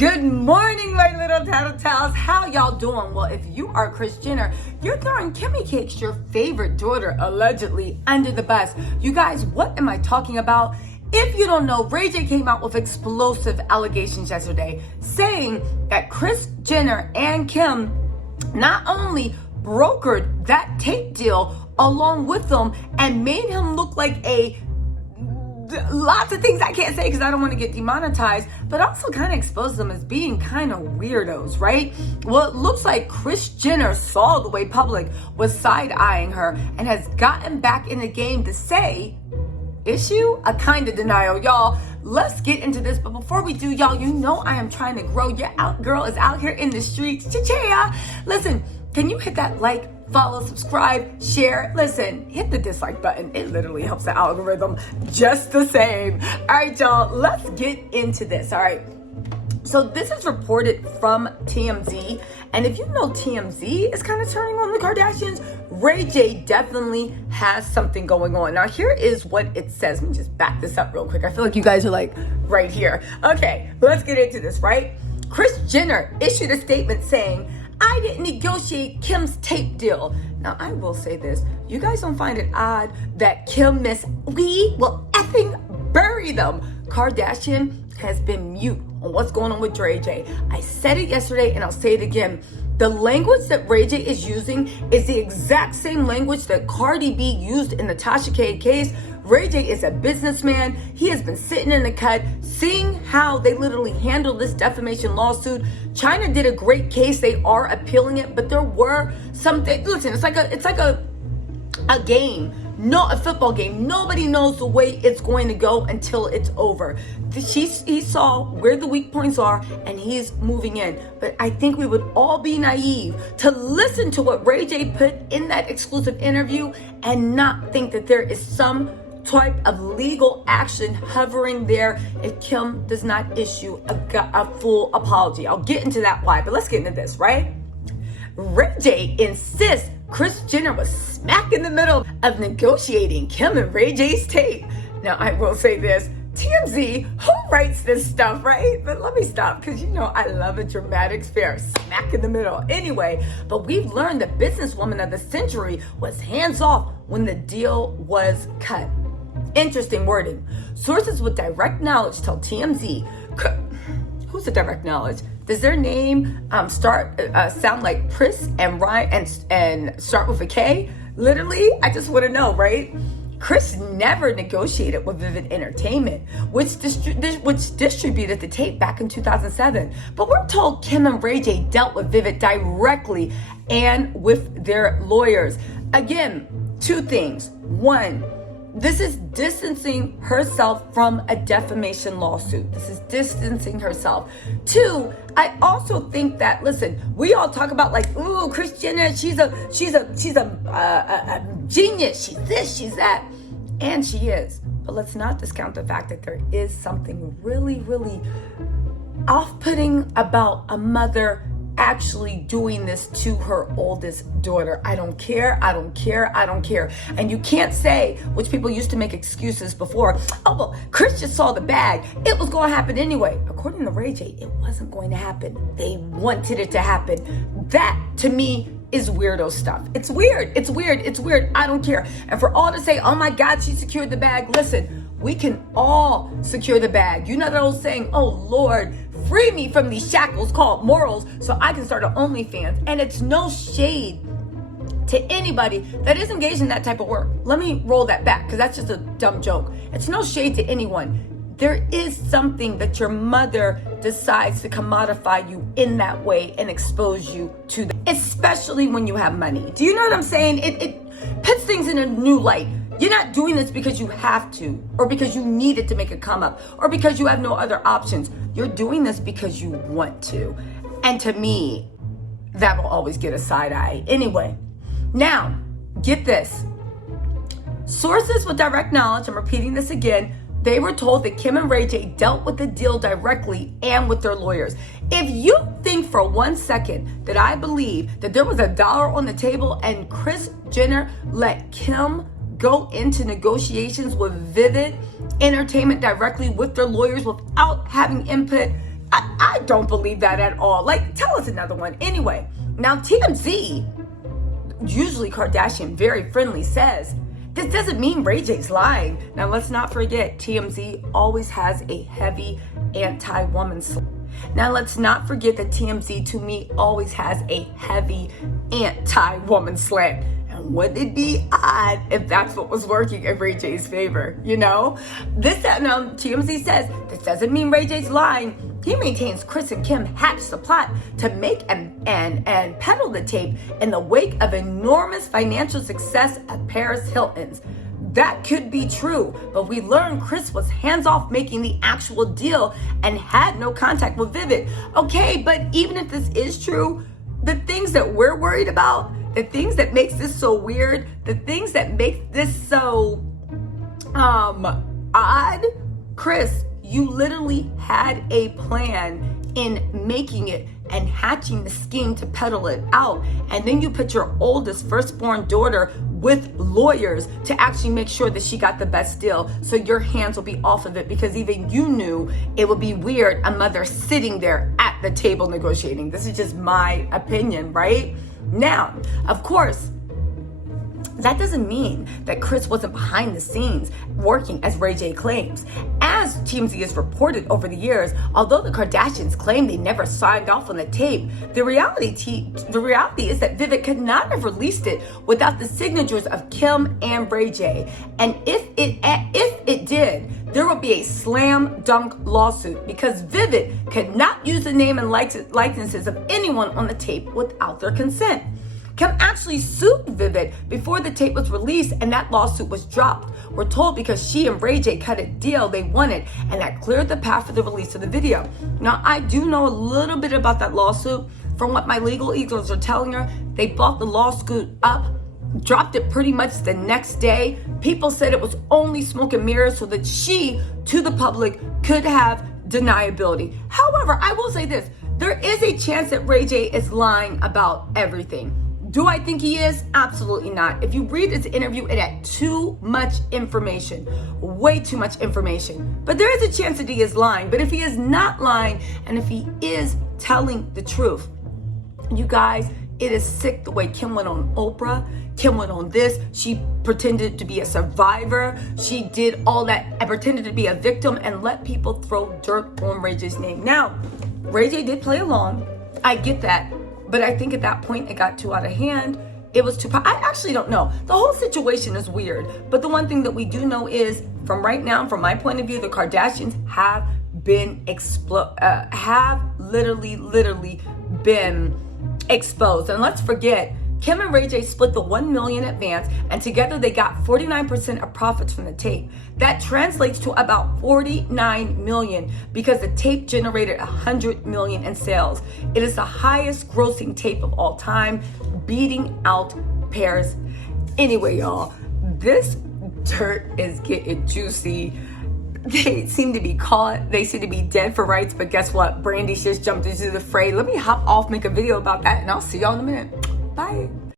Good morning, my little tattletales. How y'all doing? Well, if you are Kris Jenner, you're throwing Kimmy Cakes, your favorite daughter, allegedly under the bus. You guys, what am I talking about? If you don't know, Ray J came out with explosive allegations yesterday saying that Kris Jenner and Kim not only brokered that tape deal along with them and made him look like lots of things I can't say because I don't want to get demonetized, but also kind of exposed them as being kind of weirdos, right? Well, it looks like Kris Jenner saw the way public was side-eyeing her and has gotten back in the game to say, issue a kind of denial. Y'all, let's get into this. But before we do, y'all, you know I am trying to grow. Your girl is out here in the streets. Cha-cha! Listen, can you hit that like, follow, subscribe, share? Listen, hit the dislike button. It literally helps the algorithm just the same. All right, y'all, let's get into this. All right. So this is reported from TMZ. And if you know TMZ is kind of turning on the Kardashians, Ray J definitely has something going on. Now, here is what it says. Let me just back this up real quick. I feel like you guys are like right here. Okay, let's get into this, right? Kris Jenner issued a statement saying, I didn't negotiate Kim's tape deal. Now, I will say this. You guys don't find it odd that Kim we will effing bury them. Kardashian has been mute on what's going on with Ray J. I said it yesterday and I'll say it again. The language that Ray J is using is the exact same language that Cardi B used in the Tasha K case. Ray J is a businessman. He has been sitting in the cut, seeing how they literally handled this defamation lawsuit. China did a great case. They are appealing it, but there were some things. Listen, it's like a game, not a football game. Nobody knows the way it's going to go until it's over. He saw where the weak points are and he's moving in. But I think we would all be naive to listen to what Ray J put in that exclusive interview and not think that there is some type of legal action hovering there if Kim does not issue a full apology. I'll get into that why, but let's get into this, right? Ray J insists Kris Jenner was smack in the middle of negotiating Kim and Ray J's tape. Now, I will say this, TMZ, who writes this stuff, right? But let me stop, because you know I love a dramatic stare, smack in the middle. Anyway, but we've learned the businesswoman of the century was hands off when the deal was cut. Interesting wording. Sources with direct knowledge tell TMZ. Who's the direct knowledge? Does their name sound like Kris and Ryan and start with a K? Literally, I just want to know, right? Kris never negotiated with Vivid Entertainment, which distributed the tape back in 2007. But we're told Kim and Ray J dealt with Vivid directly and with their lawyers. Again, two things. One, this is distancing herself from a defamation lawsuit. This is distancing herself. Two, I also think that, listen, we all talk about like, ooh, Kris Jenner, she's a genius. She's this, she's that. And she is. But let's not discount the fact that there is something really, really off-putting about a mother actually doing this to her oldest daughter. I don't care. And you can't say, which people used to make excuses before, oh, well, Kris just saw the bag. It was going to happen anyway. According to Ray J, it wasn't going to happen. They wanted it to happen. That, to me, is weirdo stuff. It's weird. I don't care. And for all to say, oh my God, she secured the bag. Listen, we can all secure the bag. You know that old saying, oh Lord, free me from these shackles called morals so I can start an OnlyFans. And it's no shade to anybody that is engaged in that type of work. Let me roll that back because that's just a dumb joke. It's no shade to anyone. There is something that your mother decides to commodify you in that way and expose you to, especially when you have money. Do you know what I'm saying? It puts things in a new light. You're not doing this because you have to, or because you need it to make a come up, or because you have no other options. You're doing this because you want to. And to me, that will always get a side eye. Anyway, now, get this. Sources with direct knowledge, I'm repeating this again, they were told that Kim and Ray J dealt with the deal directly and with their lawyers. If you think for 1 second that I believe that there was $1 on the table and Kris Jenner let Kim go into negotiations with Vivid Entertainment directly with their lawyers without having input, I don't believe that at all. Like, tell us another one. Anyway, now TMZ, usually Kardashian, very friendly, says, this doesn't mean Ray J's lying. Now, let's not forget, TMZ always has a heavy anti-woman slant. Now, let's not forget that TMZ, to me, always has a heavy anti-woman slant. And wouldn't it be odd if that's what was working in Ray J's favor, you know? Now, TMZ says, this doesn't mean Ray J's lying. He maintains Kris and Kim hatched the plot to make and peddle the tape in the wake of enormous financial success at Paris Hilton's. That could be true, but we learned Kris was hands off making the actual deal and had no contact with Vivid. Okay, but even if this is true, the things that we're worried about, the things that makes this so weird, the things that make this so odd, Kris, you literally had a plan in making it and hatching the scheme to peddle it out. And then you put your oldest firstborn daughter with lawyers to actually make sure that she got the best deal. So your hands will be off of it, because even you knew it would be weird, a mother sitting there at the table negotiating. This is just my opinion, right? Now, of course, that doesn't mean that Kris wasn't behind the scenes working as Ray J claims. As TMZ has reported over the years, although the Kardashians claim they never signed off on the tape, the reality is that Vivid could not have released it without the signatures of Kim and Ray J. And if it did, there would be a slam dunk lawsuit, because Vivid could not use the name and likenesses of anyone on the tape without their consent. Kim actually sued Vivid before the tape was released, and that lawsuit was dropped. We're told because she and Ray J cut a deal they wanted, and that cleared the path for the release of the video. Now, I do know a little bit about that lawsuit. From what my legal eagles are telling her, they bought the lawsuit up, dropped it pretty much the next day. People said it was only smoke and mirrors so that she, to the public, could have deniability. However, I will say this. There is a chance that Ray J is lying about everything. Do I think he is? Absolutely not. If you read this interview, it had too much information, way too much information. But there is a chance that he is lying. But if he is not lying, and if he is telling the truth, you guys, it is sick the way Kim went on Oprah. Kim went on this. She pretended to be a survivor. She did all that and pretended to be a victim and let people throw dirt on Ray J's name. Now, Ray J did play along. I get that. But I think at that point, it got too out of hand. It was too, I actually don't know. The whole situation is weird. But the one thing that we do know is, from right now, from my point of view, the Kardashians have been literally been exposed. And let's forget, Kim and Ray J split the $1 million advance, and together they got 49% of profits from the tape. That translates to about $49 million, because the tape generated $100 million in sales. It is the highest grossing tape of all time, beating out Paris. Anyway, y'all, this dirt is getting juicy. They seem to be caught. They seem to be dead for rights. But guess what? Brandy just jumped into the fray. Let me hop off, make a video about that, and I'll see y'all in a minute. Bye.